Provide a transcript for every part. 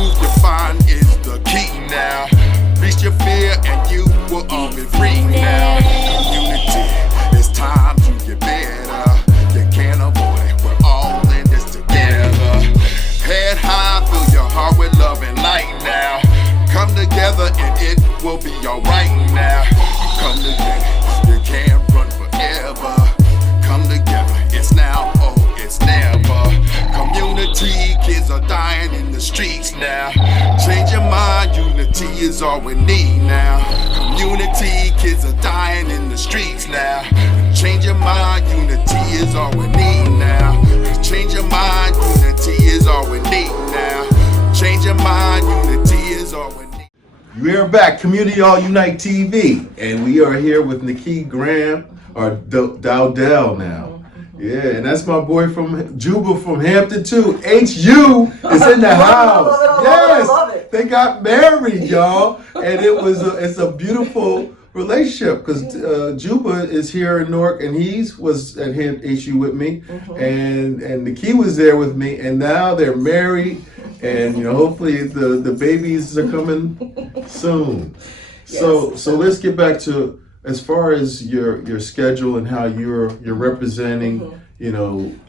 truth you find is the key now. Reach your fear and you will all be free now. Community, it's time to get better. You can't avoid it, we're all in this together. Head high, fill your heart with love and light now. Come together and it will be alright now. Come together, you can't run forever. Come together, it's now or it's never. Community, kids are dying in the streets now. Change your mind, unity is all we need now. Community, kids are dying in the streets now. Change your mind, unity is all we need now. Change your mind, unity is all we need now. Change your mind, unity is all we need. We are back, Community All Unite TV, and we are here with Nikki Graham, or Dowdell now. Yeah, and that's my boy from Juba from Hampton too. HU is in the house. Yes, they got married, y'all, and it's a beautiful relationship because Juba is here in Newark, and he was at HU with me, and Nikki was there with me, and now they're married. And hopefully the babies are coming soon. So let's get back to as far as your schedule and how you're representing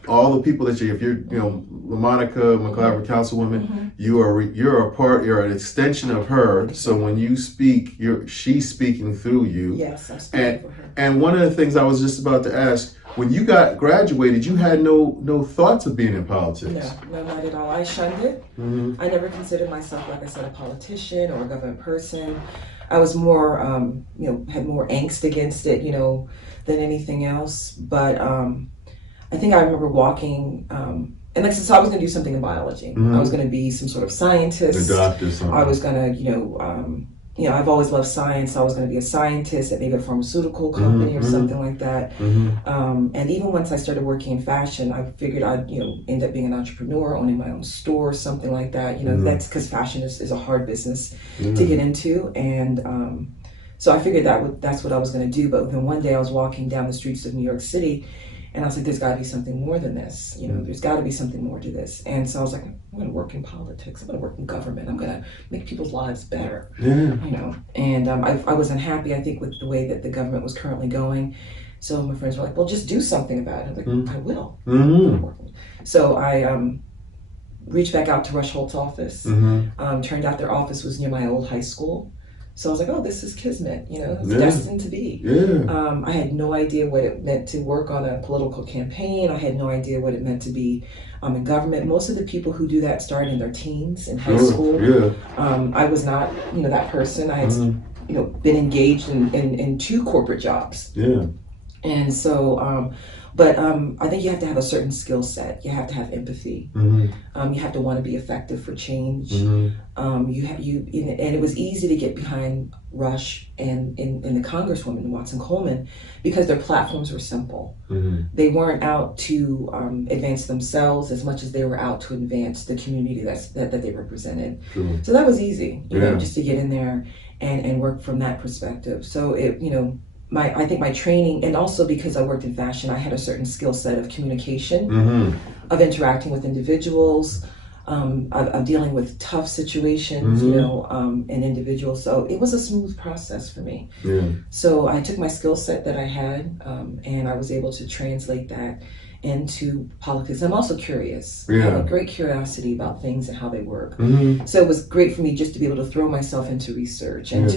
all the people that if you're LaMonica McClaver, Councilwoman, you're an extension of her. So when you speak, she's speaking through you. Yes, I'm speaking for her. And one of the things I was just about to ask, when you got graduated, you had no thoughts of being in politics. No, not at all. I shunned it. I never considered myself, like I said, a politician or a government person. I was more, had more angst against it, than anything else. But I think I remember walking, and like I said, so I was going to do something in biology. I was going to be some sort of scientist. A doctor, something. I was going to, I've always loved science, so I was going to be a scientist at maybe a pharmaceutical company or something like that. And even once I started working in fashion, I figured I'd, end up being an entrepreneur, owning my own store, something like that. That's because fashion is a hard business to get into. And so I figured that's what I was going to do. But then one day I was walking down the streets of New York City, and I was like, there's got to be something more than this. There's got to be something more to this. And so I was like, I'm going to work in politics. I'm going to work in government. I'm going to make people's lives better. And I was unhappy, I think, with the way that the government was currently going. So my friends were like, well, just do something about it. I was like, I will. So I reached back out to Rush Holt's office. Turned out their office was near my old high school. So I was like, oh, this is kismet, it's destined to be. I had no idea what it meant to work on a political campaign. I had no idea what it meant to be in government. Most of the people who do that start in their teens, in high school. I was not, that person. I had, been engaged in 2 corporate jobs. And so, but I think you have to have a certain skill set. You have to have empathy. You have to want to be effective for change. And it was easy to get behind Rush and the Congresswoman Watson Coleman because their platforms were simple. They weren't out to advance themselves as much as they were out to advance the community that they represented. So that was easy, just to get in there and work from that perspective. So I think my training, and also because I worked in fashion, I had a certain skill set of communication, of interacting with individuals, of dealing with tough situations, and individuals. So it was a smooth process for me. So I took my skill set that I had, and I was able to translate that into politics. I'm also curious. I have a great curiosity about things and how they work. So it was great for me just to be able to throw myself into research and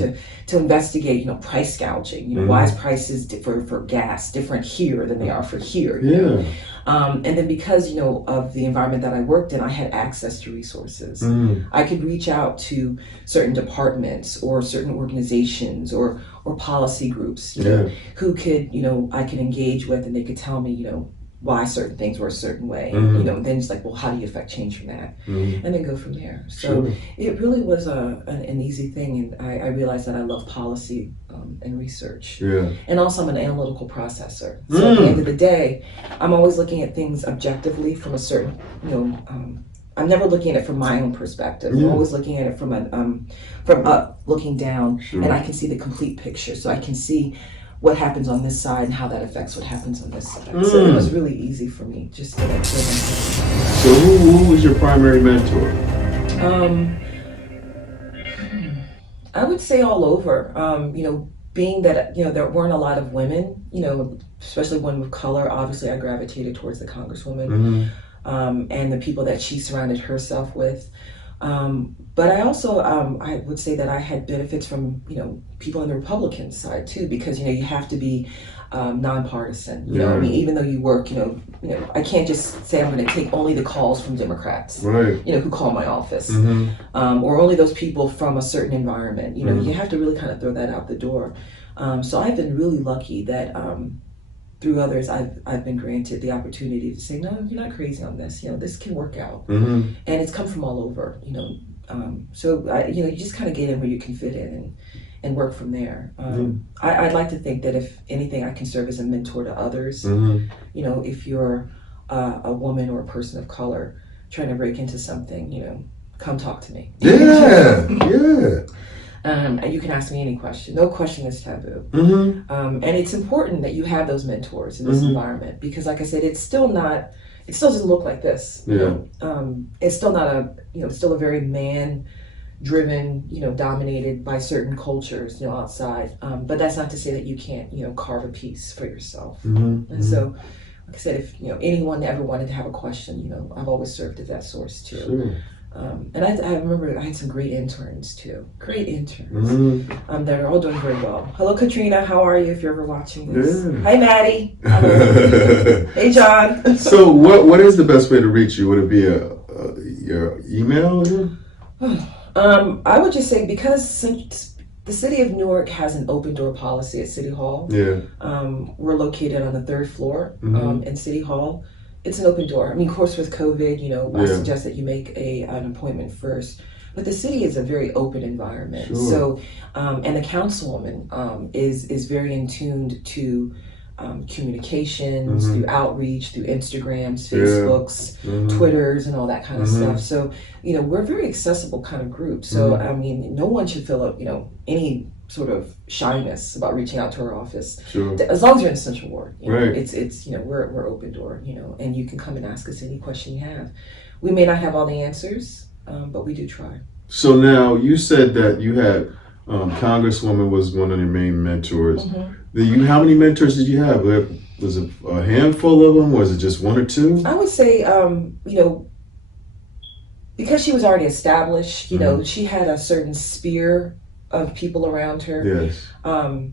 to investigate, price gouging. Why is prices for gas different here than they are for here? And then because, of the environment that I worked in, I had access to resources. I could reach out to certain departments or certain organizations or policy groups, who could, I could engage with, and they could tell me, why certain things were a certain way. Then it's like, well, how do you affect change from that? And then go from there. So it really was an easy thing. And I realized that I love policy and research. And also I'm an analytical processor. So at the end of the day, I'm always looking at things objectively from a certain, I'm never looking at it from my own perspective. I'm always looking at it from up, looking down, and I can see the complete picture. So I can see what happens on this side and how that affects what happens on this side. So it was really easy for me just to get that. So who was your primary mentor? Um, I would say all over. Being that there weren't a lot of women, especially women of color. Obviously, I gravitated towards the Congresswoman and the people that she surrounded herself with. But I also, I would say that I had benefits from, people on the Republican side too, because, you have to be nonpartisan. I mean, even though you work, I can't just say I'm going to take only the calls from Democrats, Right. who call my office, or only those people from a certain environment. You have to really kind of throw that out the door. So I've been really lucky that through others, I've been granted the opportunity to say, no, you're not crazy on this. This can work out, and it's come from all over. So you just kind of get in where you can fit in and work from there. I'd like to think that if anything, I can serve as a mentor to others. If you're a woman or a person of color trying to break into something, come talk to me. Yeah, yeah. And you can ask me any question. No question is taboo. And it's important that you have those mentors in this environment because, like I said, it still doesn't look like this. It's still not it's still a very man-driven, dominated by certain cultures, outside. But that's not to say that you can't, carve a piece for yourself. And so, like I said, if anyone ever wanted to have a question, I've always served as that source too. Sure. And I remember I had some great interns too. Great interns that are all doing very well. Hello, Katrina. How are you? If you're ever watching this. Yeah. Hi, Maddie. Hey, John. So, what is the best way to reach you? Would it be your email? I would just say because since the city of Newark has an open door policy at City Hall. We're located on the 3rd floor in City Hall. It's an open door. I mean, of course, with COVID, I suggest that you make an appointment first. But the city is a very open environment. Sure. So, and the councilwoman is very in tuned to communications through outreach, through Instagrams, Facebooks, Twitters, and all that kind of stuff. So, we're a very accessible kind of group. So, I mean, no one should feel, any sort of shyness about reaching out to our office. Sure. As long as you're in the Central Ward, Right. It's we're open door, and you can come and ask us any question you have. We may not have all the answers, but we do try. So now you said that you had Congresswoman was one of your main mentors. How many mentors did you have? Was it a handful of them? Was it just one or two? I would say, because she was already established, she had a certain sphere of people around her. Yes. So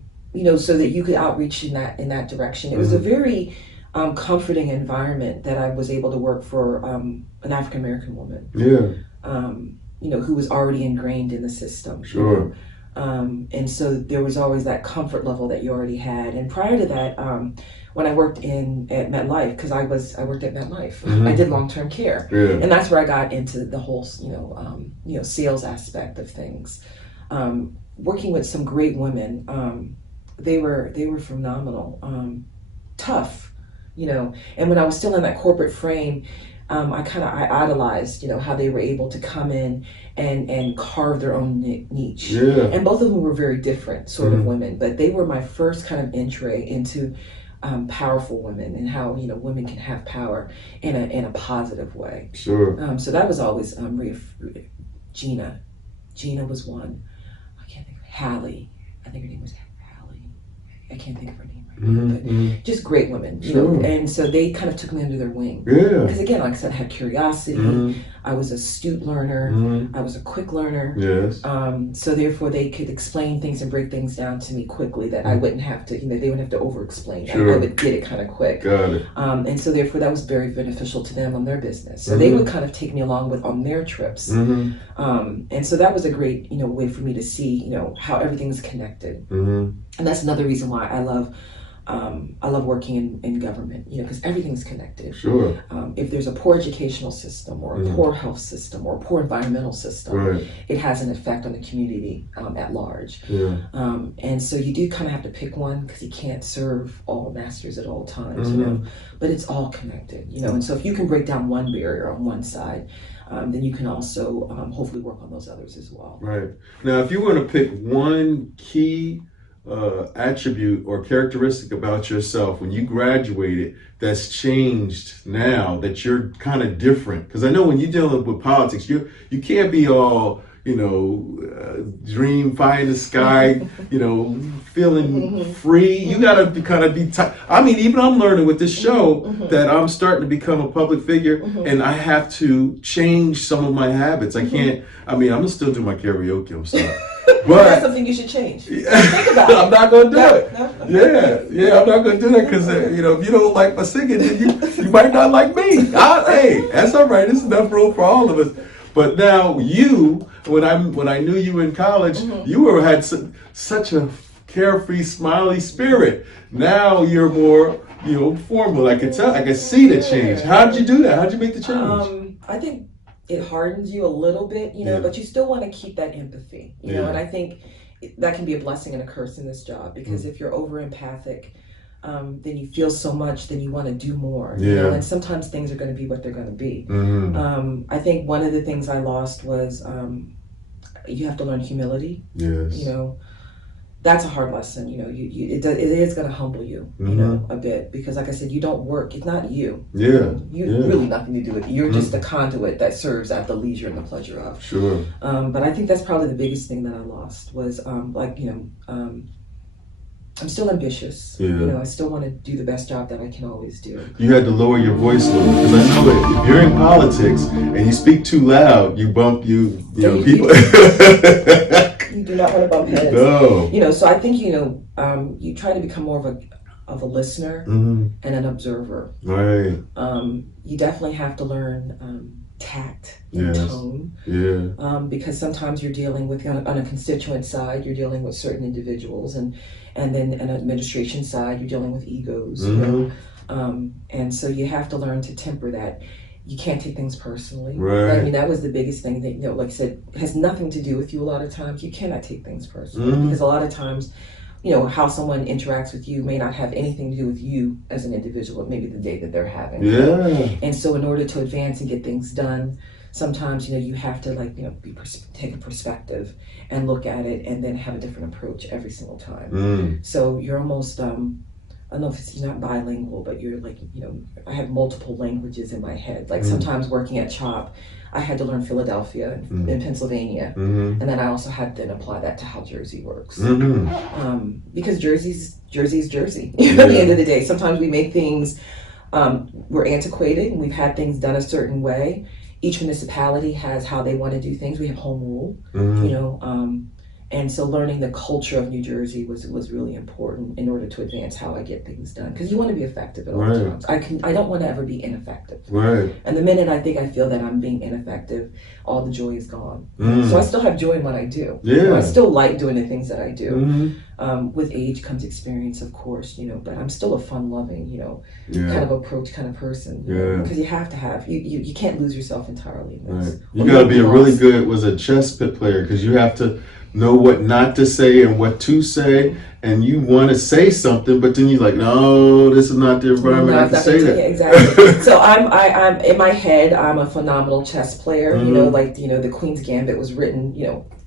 that you could outreach in that direction. It was a very comforting environment that I was able to work for an African American woman. Yeah. Who was already ingrained in the system. Sure. And so there was always that comfort level that you already had. And prior to that, when I worked at MetLife, because I worked at MetLife, I did long-term care, and that's where I got into the whole sales aspect of things. Working with some great women, they were phenomenal, tough, and when I was still in that corporate frame, I idolized, how they were able to come in and carve their own niche. Yeah. And both of them were very different sort of women, but they were my first kind of entree into powerful women and how, women can have power in a positive way. Sure. So that was always Gina. Gina was one. I can't think of Hallie. I think her name was Hallie. I can't think of her name. But just great women, and so they kind of took me under their wing. Yeah. Because again, like I said, I had curiosity. I was an astute learner. I was a quick learner. Yes. So therefore, they could explain things and break things down to me quickly that I wouldn't have to. They wouldn't have to over-explain. Sure. I would get it kind of quick. Got it. And so therefore, that was very beneficial to them on their business. So they would kind of take me along on their trips. And so that was a great, way for me to see, how everything's connected. And that's another reason why I love working in government, because everything's connected. Sure. If there's a poor educational system or a poor health system or a poor environmental system, it has an effect on the community at large. Yeah. And so you do kind of have to pick one because you can't serve all masters at all times, but it's all connected, and so if you can break down one barrier on one side, then you can also hopefully work on those others as well. Right. Now, if you were to pick one key attribute or characteristic about yourself when you graduated that's changed now that you're kind of different? Because I know when you're dealing with politics, you can't be all, dream pie in the sky, feeling free. You gotta be tight. I mean, even I'm learning with this show that I'm starting to become a public figure, and I have to change some of my habits. I can't. I mean, I'm gonna still do my karaoke. I'm sorry. But that's something you should change. Think about it. I'm not going to do it. No? Yeah, I'm not going to do that because if you don't like my singing, then you might not like me. Hey, that's all right. There's enough room for all of us. But now when I knew you in college, you had such a carefree, smiley spirit. Now you're more formal. I can tell. I can see the change. How did you do that? How did you make the change? I think it hardens you a little bit, but you still want to keep that empathy, and I think that can be a blessing and a curse in this job because if you're over empathic, then you feel so much, then you want to do more, and sometimes things are going to be what they're going to be. I think one of the things I lost was you have to learn humility. Yes. That's a hard lesson. It is going to humble you, a bit because, like I said, you don't work. It's not you. Yeah. Really nothing to do with it. You're just a conduit that serves at the leisure and the pleasure of. Sure. But I think that's probably the biggest thing that I lost was I'm still ambitious. I still want to do the best job that I can always do. You had to lower your voice a little because I know that if you're in politics and you speak too loud, you bump people. You do not want to bump heads. No. So I think you try to become more of a listener and an observer. Right. You definitely have to learn tact and tone. Yeah. Because sometimes you're dealing with on a constituent side, you're dealing with certain individuals, and then an administration side, you're dealing with egos. And so you have to learn to temper that. You can't take things personally. Right. I mean, that was the biggest thing that, like I said, has nothing to do with you a lot of times. You cannot take things personally because a lot of times, how someone interacts with you may not have anything to do with you as an individual, maybe the day that they're having. Yeah. And so in order to advance and get things done, sometimes, you have to take a perspective and look at it and then have a different approach every single time. So you're almost, I don't know if you're not bilingual, but you're I have multiple languages in my head. Like sometimes working at CHOP, I had to learn Philadelphia and Pennsylvania, and then I also had to apply that to how Jersey works. Because Jersey's Jersey. At the end of the day, sometimes we make things, we're antiquated, and we've had things done a certain way. Each municipality has how they want to do things. We have home rule, and so learning the culture of New Jersey was really important in order to advance how I get things done. Because you want to be effective at all times. I don't want to ever be ineffective. Right. And the minute I feel that I'm being ineffective, all the joy is gone. So I still have joy in what I do. Yeah. I still like doing the things that I do. With age comes experience, of course, but I'm still a fun-loving, kind of approach kind of person. Because you have to have, you can't lose yourself entirely in this. Right. You got to be a really good, a chess player because you have to know what not to say and what to say, and you want to say something, but then you're like, no, this is not the environment I can say that. Exactly. So I'm in my head, I'm a phenomenal chess player. The Queen's Gambit was written,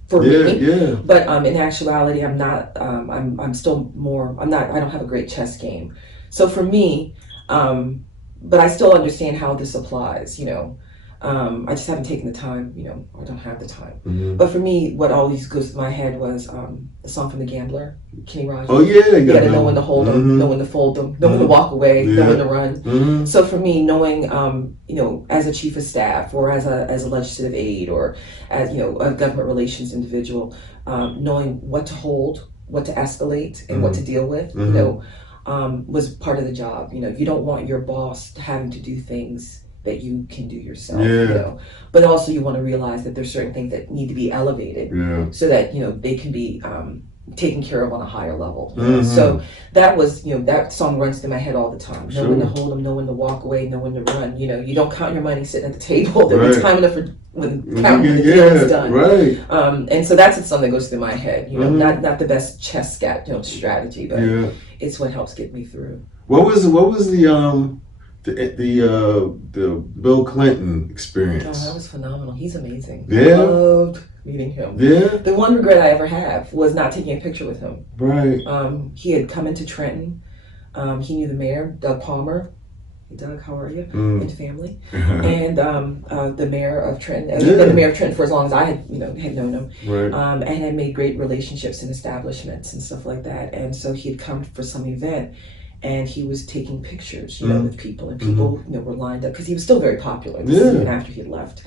for me. Yeah. But in actuality, I'm not. I'm still more. I'm not. I don't have a great chess game. So for me, but I still understand how this applies. I just haven't taken the time, or I don't have the time. But for me, what always goes to my head was the song from The Gambler, Kenny Rogers. Oh yeah, you gotta know when to hold them, know when to fold them, know when to walk away, know when to run. So for me, knowing, as a chief of staff or as a legislative aide or as a government relations individual, knowing what to hold, what to escalate, and what to deal with, was part of the job. You don't want your boss having to do things that you can do yourself, but also you want to realize that there's certain things that need to be elevated so that they can be taken care of on a higher level. So that was that song runs through my head all the time. Know when to hold them, know when to walk away, know when to run. You don't count your money sitting at the table. There's time enough for when counting the deal is done. Right. And so that's something that goes through my head. Not the best chess strategy, but it's what helps get me through. What was the Bill Clinton experience? Oh, that was phenomenal. He's amazing. Yeah. I loved meeting him. Yeah. The one regret I ever have was not taking a picture with him. Right. He had come into Trenton. He knew the mayor, Doug Palmer. Hey, Doug, how are you? And family. And the mayor of Trenton. He'd been the mayor of Trenton for as long as I had known him. Right. And had made great relationships in establishments and stuff like that. And so he had come for some event, and he was taking pictures, with people, and people, were lined up because he was still very popular even after he had left.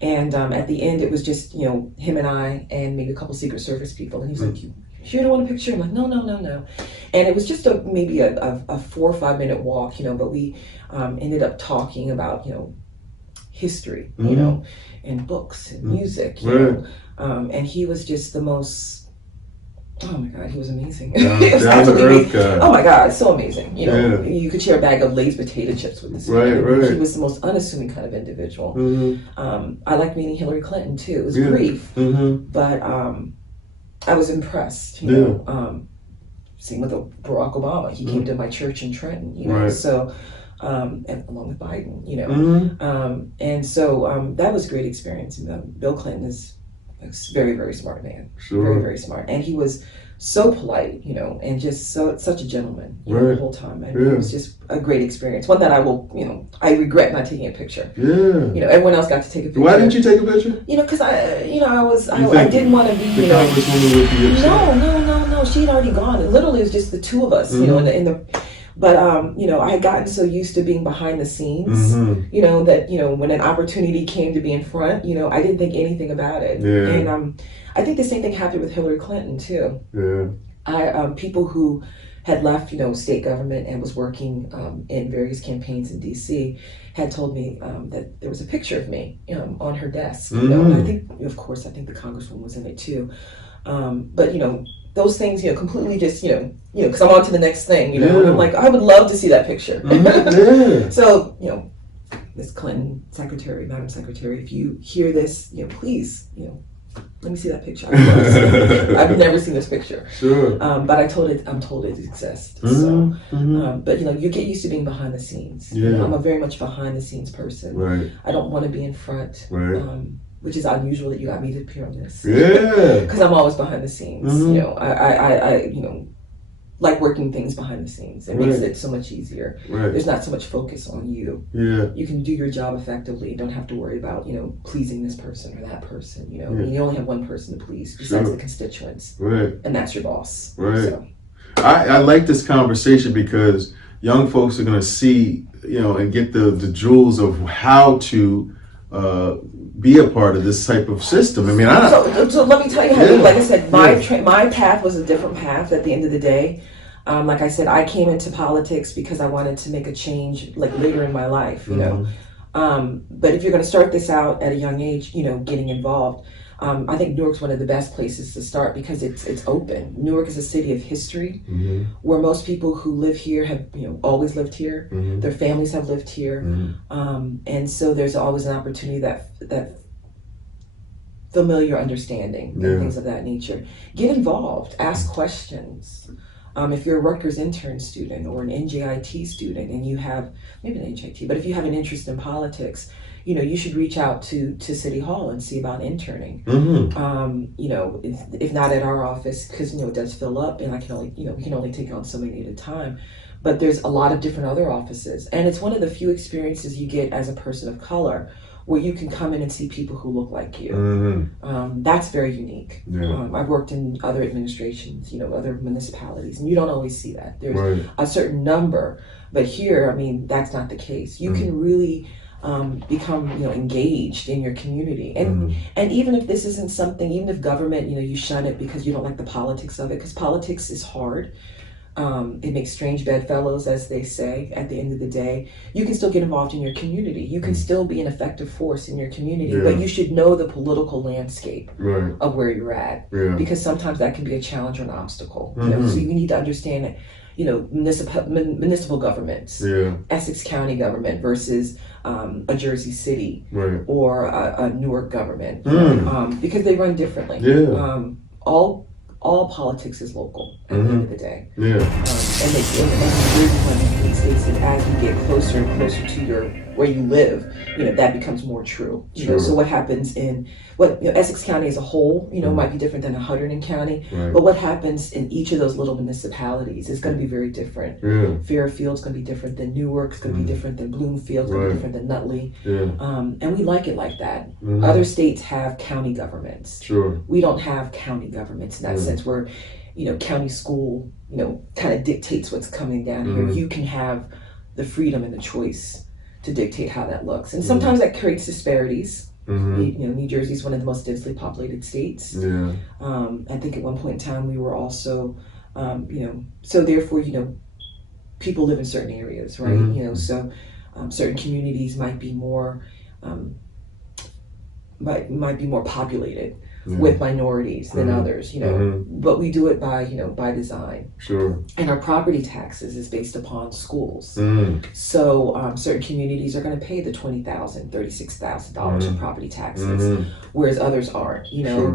And at the end, it was just him and I and maybe a couple Secret Service people, and he was like, "You sure don't want a picture?" I'm like, no. And it was just maybe a 4 or 5 minute walk, but we ended up talking about history, and books and music, and he was just the most. Oh my God, he was amazing. It was absolutely amazing. Oh my God, so amazing. You could share a bag of Lay's potato chips with this man. Right. He was the most unassuming kind of individual. I liked meeting Hillary Clinton too. It was brief, but I was impressed. Same with Barack Obama. He came to my church in Trenton. So. And along with Biden, and so that was a great experience. Bill Clinton is a very, very smart man. Very, very smart. And he was so polite, and just such a gentleman the whole time. And it was just a great experience. One that I will, I regret not taking a picture. Everyone else got to take a picture. Why didn't you take a picture? Because I didn't want to be, the Congresswoman would be upset? No. She had already gone. It literally was just the two of us, in the. But, I had gotten so used to being behind the scenes, that, when an opportunity came to be in front, I didn't think anything about it. And I think the same thing happened with Hillary Clinton, too. People who had left, state government and was working in various campaigns in D.C. had told me that there was a picture of me on her desk. And I think the Congresswoman was in it, too. But, those things, completely just, because I'm on to the next thing, and I'm like, I would love to see that picture. So, Ms. Clinton, Madam Secretary, if you hear this, please, let me see that picture. I've never seen this picture. But I'm told it exists. So, but you get used to being behind the scenes. I'm a very much behind the scenes person. I don't want to be in front. Which is unusual that you got me to appear on this. Because I'm always behind the scenes. I like working things behind the scenes. It makes it so much easier. There's not so much focus on you. You can do your job effectively. You don't have to worry about, pleasing this person or that person. You only have one person to please besides the constituents. And that's your boss. So. I like this conversation because young folks are going to see, and get the jewels of how to be a part of this type of system. I mean, so let me tell you how. Like I said, my path was a different path. At the end of the day, like I said, I came into politics because I wanted to make a change, like later in my life. But if you're going to start this out at a young age, getting involved. I think Newark's one of the best places to start because it's open. Newark is a city of history, where most people who live here have always lived here. Their families have lived here, and so there's always an opportunity that familiar understanding and things of that nature. Get involved, ask questions. If you're a Rutgers intern student or an NJIT student, and you have maybe an NJIT, but if you have an interest in politics. You should reach out to City Hall and see about interning. If not at our office, because it does fill up, and I can only we can only take on so many at a time. But there's a lot of different other offices, and it's one of the few experiences you get as a person of color where you can come in and see people who look like you. That's very unique. I've worked in other administrations, other municipalities, and you don't always see that. There's a certain number, but here, that's not the case. You can really become engaged in your community, and even if this isn't something, even if government you shun it because you don't like the politics of it, because politics is hard. It makes strange bedfellows, as they say. At the end of the day, you can still get involved in your community. You can still be an effective force in your community, but you should know the political landscape of where you're at, because sometimes that can be a challenge or an obstacle. So you need to understand that municipal governments, Essex County government versus a Jersey City or a Newark government, because they run differently. All all politics is local at the end of the day. Yeah. And it states that as you get closer and closer to where you live, that becomes more true. So what happens in Essex County as a whole, might be different than Hunterdon County, but what happens in each of those little municipalities is going to be very different. Fairfield's going to be different than Newark. It's going to be different than Bloomfield. It's going to be different than Nutley. And we like it like that. Other states have county governments. We don't have county governments in that sense where, county school, kind of dictates what's coming down here. You can have the freedom and the choice to dictate how that looks. And sometimes that creates disparities. New Jersey is one of the most densely populated states. I think at one point in time we were also, so therefore, people live in certain areas, right? So certain communities might be more, might be more populated with minorities than others, but we do it by design. And our property taxes is based upon schools. So certain communities are going to pay the $20,000, $36,000 in property taxes, whereas others aren't.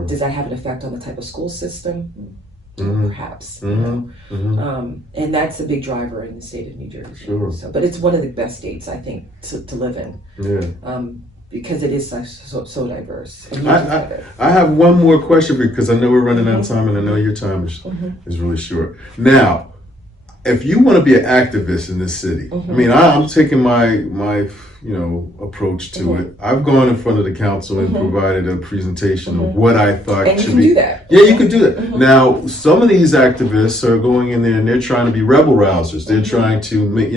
Does that have an effect on the type of school system? Perhaps. And that's a big driver in the state of New Jersey. So, but it's one of the best states, I think, to live in. Because it is so diverse. And I have one more question because I know we're running out of time, and I know your time is really short. Now, if you want to be an activist in this city, I mean, I'm taking my approach to it. I've gone in front of the council and provided a presentation of what I thought and should you can be. do that. Yeah, you could do that. Now, some of these activists are going in there and they're trying to be rebel rousers. They're trying to make,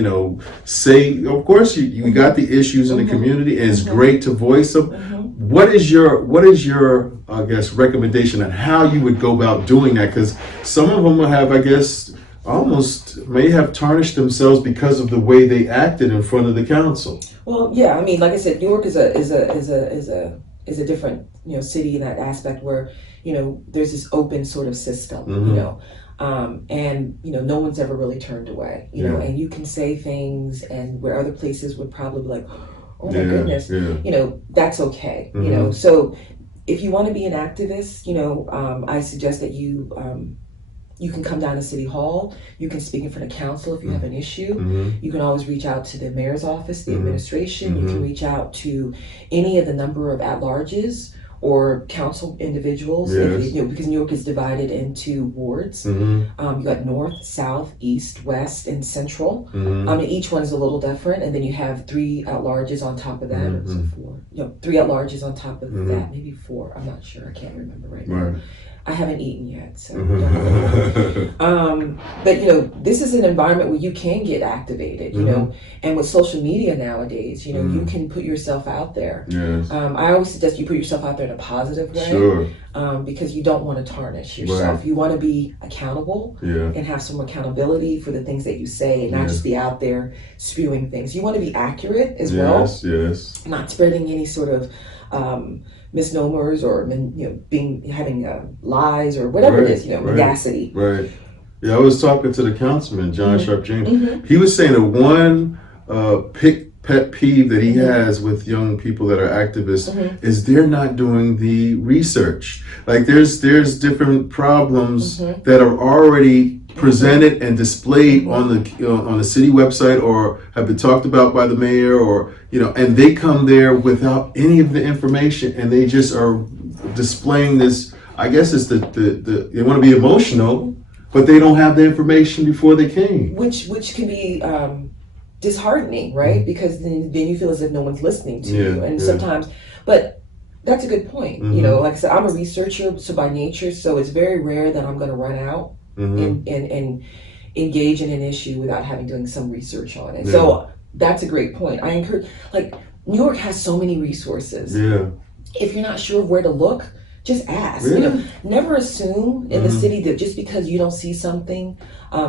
say, of course, you got the issues in the community, and it's great to voice them. What is your I guess recommendation on how you would go about doing that? Because some of them will have, I guess, almost may have tarnished themselves because of the way they acted in front of the council. Well, yeah, I mean, like I said, Newark is a different city in that aspect where there's this open sort of system, and no one's ever really turned away, and you can say things, and where other places would probably be like, oh my goodness, that's okay, So if you want to be an activist, I suggest that you can come down to City Hall. You can speak in front of council if you have an issue. You can always reach out to the mayor's office, the administration. You can reach out to any of the number of at-larges or council individuals, because New York is divided into wards. You got North, South, East, West, and Central. And each one is a little different. And then you have 3 at-larges on top of that, or so 4. 3 at-larges on top of that, maybe 4. I'm not sure. I can't remember right now. I haven't eaten yet, so but this is an environment where you can get activated, and with social media nowadays, you can put yourself out there. I always suggest you put yourself out there in a positive way, because you don't want to tarnish yourself. You want to be accountable and have some accountability for the things that you say, and not just be out there spewing things. You want to be accurate as well, not spreading any sort of misnomers or having lies or whatever it is, mendacity. Yeah, I was talking to the councilman, John Sharp James. He was saying that one pet peeve that he has with young people that are activists is they're not doing the research. Like there's different problems that are already presented and displayed on the city website, or have been talked about by the mayor, or and they come there without any of the information, and they just are displaying this. I guess it's the they want to be emotional, but they don't have the information before they came, which can be disheartening, right? Because then you feel as if no one's listening to you, and sometimes, but that's a good point. Like I said, I'm a researcher, so by nature, so it's very rare that I'm going to run out and engage in an issue without having doing some research on it. So that's a great point. I encourage, like, New York has so many resources. If you're not sure of where to look, just ask. Never assume in the city that just because you don't see something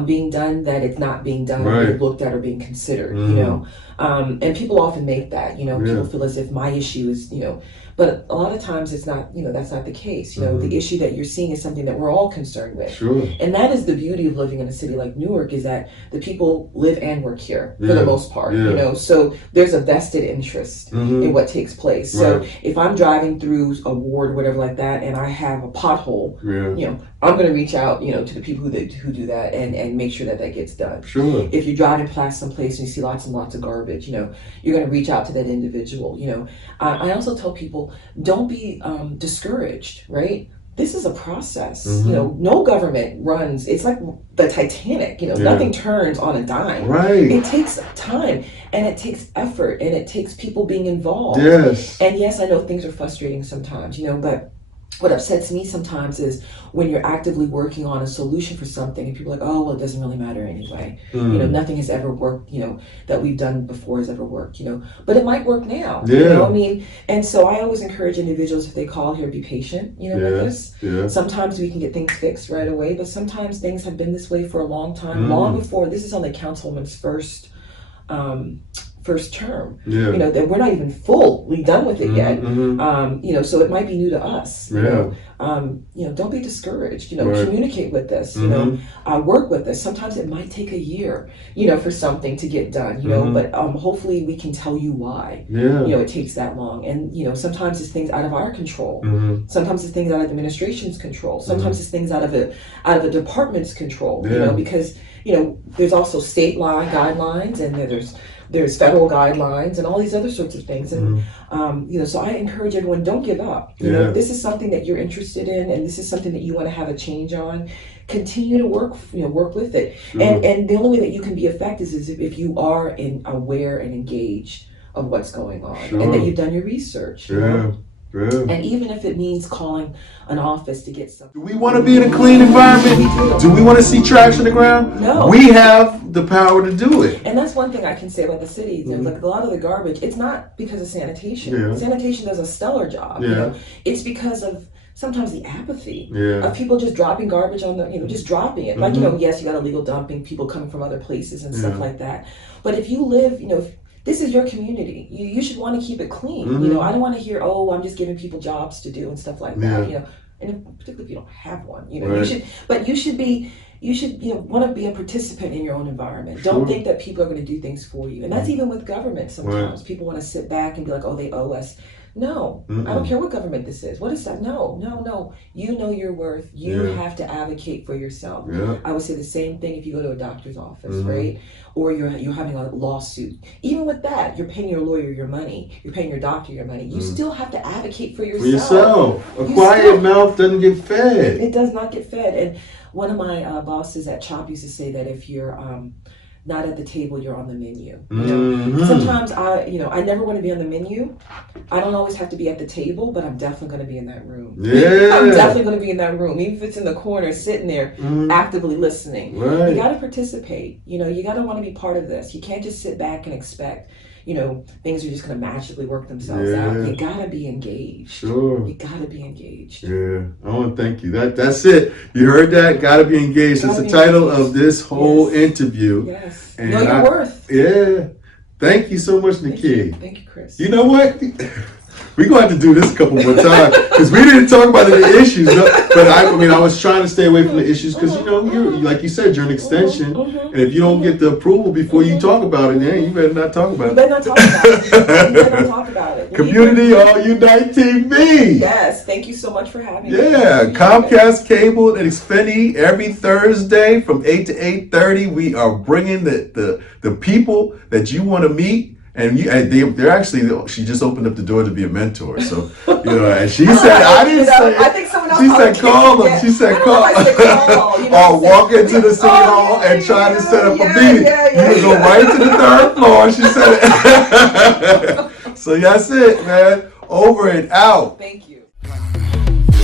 being done, that it's not being done or being looked at or being considered. And people often make that. People feel as if my issue is, But a lot of times it's not, that's not the case. The issue that you're seeing is something that we're all concerned with. Sure. And that is the beauty of living in a city like Newark, is that the people live and work here for the most part, so there's a vested interest in what takes place. So if I'm driving through a ward or whatever like that, and I have a pothole, I'm going to reach out, to the people who do that and make sure that gets done. Sure. If you're driving past some place and you see lots and lots of garbage, you're going to reach out to that individual. I also tell people, don't be discouraged, right? This is a process. No government runs. It's like the Titanic. Nothing turns on a dime. Right. It takes time, and it takes effort, and it takes people being involved. Yes. And yes, I know things are frustrating sometimes, but what upsets me sometimes is when you're actively working on a solution for something and people are like, oh, well, it doesn't really matter anyway. Nothing has ever worked, that we've done before has ever worked, but it might work now. And so I always encourage individuals, if they call here, be patient, with this. Sometimes we can get things fixed right away, but sometimes things have been this way for a long time, long before. This is on the councilwoman's first term, that we're not even fully done with it yet. So it might be new to us. Don't be discouraged. Communicate with us. Work with us. Sometimes it might take a year, for something to get done. But hopefully we can tell you why. It takes that long, and sometimes it's things out of our control. Sometimes it's things out of the administration's control. Sometimes it's things out of a department's control. Because there's also state law guidelines, and there's federal guidelines and all these other sorts of things. And, so I encourage everyone, don't give up. This is something that you're interested in, and this is something that you want to have a change on. Continue to work with it. Sure. And the only way that you can be effective is if you are aware and engaged of what's going on, and that you've done your research. And even if it means calling an office to get something. Do we want to be in a clean environment? Do we want to see trash on the ground? No. We have the power to do it. And that's one thing I can say about the city. Like a lot of the garbage, it's not because of sanitation. Sanitation does a stellar job. It's because of sometimes the apathy of people just dropping garbage on just dropping it. Like, yes, you got illegal dumping, people coming from other places and stuff like that. But if you live, if this is your community, you should want to keep it clean. I don't want to hear, oh, I'm just giving people jobs to do and stuff like that. And particularly if you don't have one, you should want to be a participant in your own environment. Don't think that people are going to do things for you. And that's even with government sometimes. People want to sit back and be like, oh, they owe us. No, I don't care what government this is. What is that? No. You know your worth. You have to advocate for yourself. I would say the same thing if you go to a doctor's office, right? Or you're having a lawsuit. Even with that, you're paying your lawyer your money. You're paying your doctor your money. You still have to advocate for yourself. A quiet mouth doesn't get fed. It does not get fed. And one of my bosses at CHOP used to say that if you're not at the table, you're on the menu. Sometimes I never want to be on the menu. I don't always have to be at the table, but I'm definitely going to be in that room. I'm definitely going to be in that room, even if it's in the corner, sitting there, actively listening. You got to participate. You got to want to be part of this. You can't just sit back and expect things are just going to magically work themselves out. You got to be engaged. Sure. You got to be engaged. Yeah, I want to thank you. That's it. You heard that? Got to be engaged. That's the title of this whole interview. Yes. And know your worth. Yeah. Thank you so much, Nikki. Thank you, Chris. You know what? We're going to have to do this a couple more times because we didn't talk about the issues. But I was trying to stay away from the issues because, you're, like you said, you're an extension. And if you don't get the approval before you talk about it, then you better not talk about it. You better not talk about it. You better not talk about it. Community All Unite TV. Yes. Thank you so much for having me. Yeah. Comcast Cable and Xfinity every Thursday from 8 to 8:30. We are bringing the people that you want to meet. And they're actually, she just opened up the door to be a mentor. So, and she said, I didn't say, I think someone else she said, call them. She said, call. Or walk into the city hall and try to set up a meeting. You can go right to the third floor. She said it. So that's it, man. Over and out. Thank you.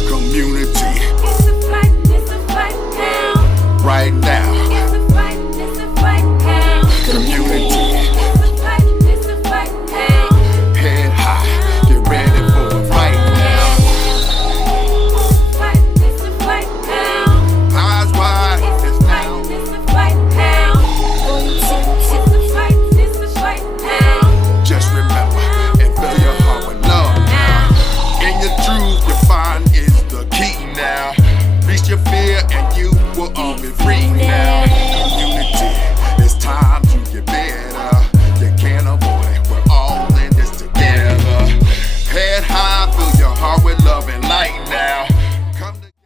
Community. It's a fight now. Right now. It's a fight now. Community. your fear and you will all be free now.